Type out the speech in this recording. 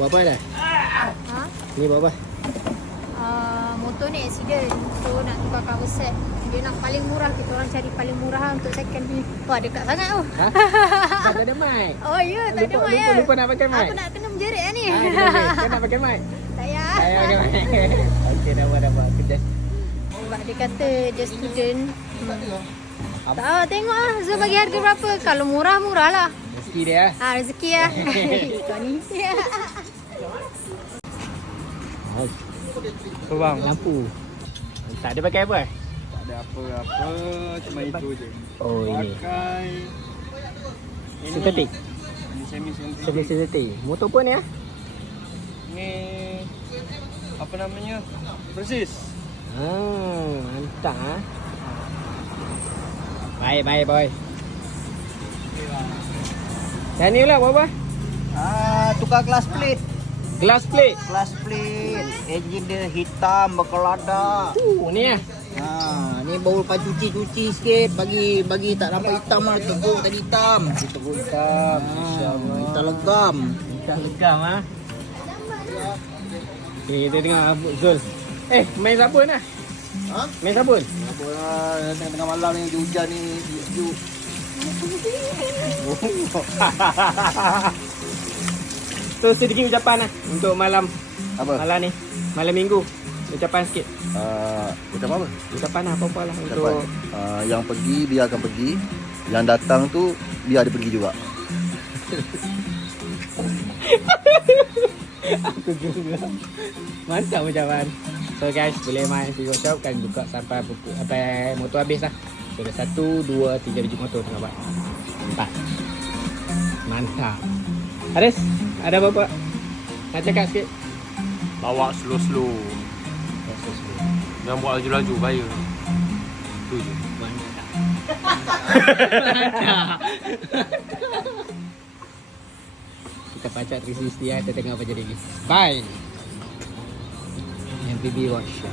Buat apa dah? Ha? Ni buat apa? Motor ni accident. So nak tukar cover set. Dia nak paling murah. Kita orang cari paling murah untuk second ni. Wah dekat sangat tu. Ha? Tak ada mic. Oh ya, tak ada mic ya. Lupa nak pakai mic. Aku nak kena menjerit lah ni. Kau nak pakai mic? Tak payah. Saya pakai mic. Okey, dah buat kerja. Sebab dia kata dia student. Tak tahu, tengok lah Zul bagi harga berapa. Kalau murah, murah lah. Rezeki dia. Rezeki lah. Kau ni. Apa bang? Lampu. Tak ada pakai apa? Tak ada apa-apa, cuma itu je. Oh ini. Pakai ini. Sintetik. Ini semi-sintetik. Semi sintetik. Motor apa ni ah? Ni apa namanya? Persis. Mantap ah. Baik boy. Dan ni pula buat apa? Tukar glass plate. Glass plate. Glass plate. Engine dia hitam berkelada. Ni ah. Ni baru lepas cuci sikit bagi tak nampak hitam lah. Teguk tadi hitam. Teguk hitam. Hitam legam. Hitam legam ah. Okay, kita tengok Zul. Main sabun lah. Ha? Main sabun. Apa lah, tengah-tengah malam ni hujan ni sejuk. So sedikit ucapan lah untuk malam. Apa? Malam ni. Malam minggu. Ucapan sikit. Macam apa? Ucapan apa-apa lah Dapat, untuk yang pergi biarkan pergi, yang datang tu biar dia pergi juga. aku juga. Mantap ucapan. So guys, boleh main video shop kan buka sampai motor habis lah. So ada 1, 2, 3 biji motor tengah buat. 4. Mantap. Haris, ada apa-apa nak cakap sikit? Bawa slow-slow. Jangan buat laju-laju, bahaya. Tu je. Mantap. Kita pacak 360 kita tengok apa jadi lagi. Bye. MPB Watch.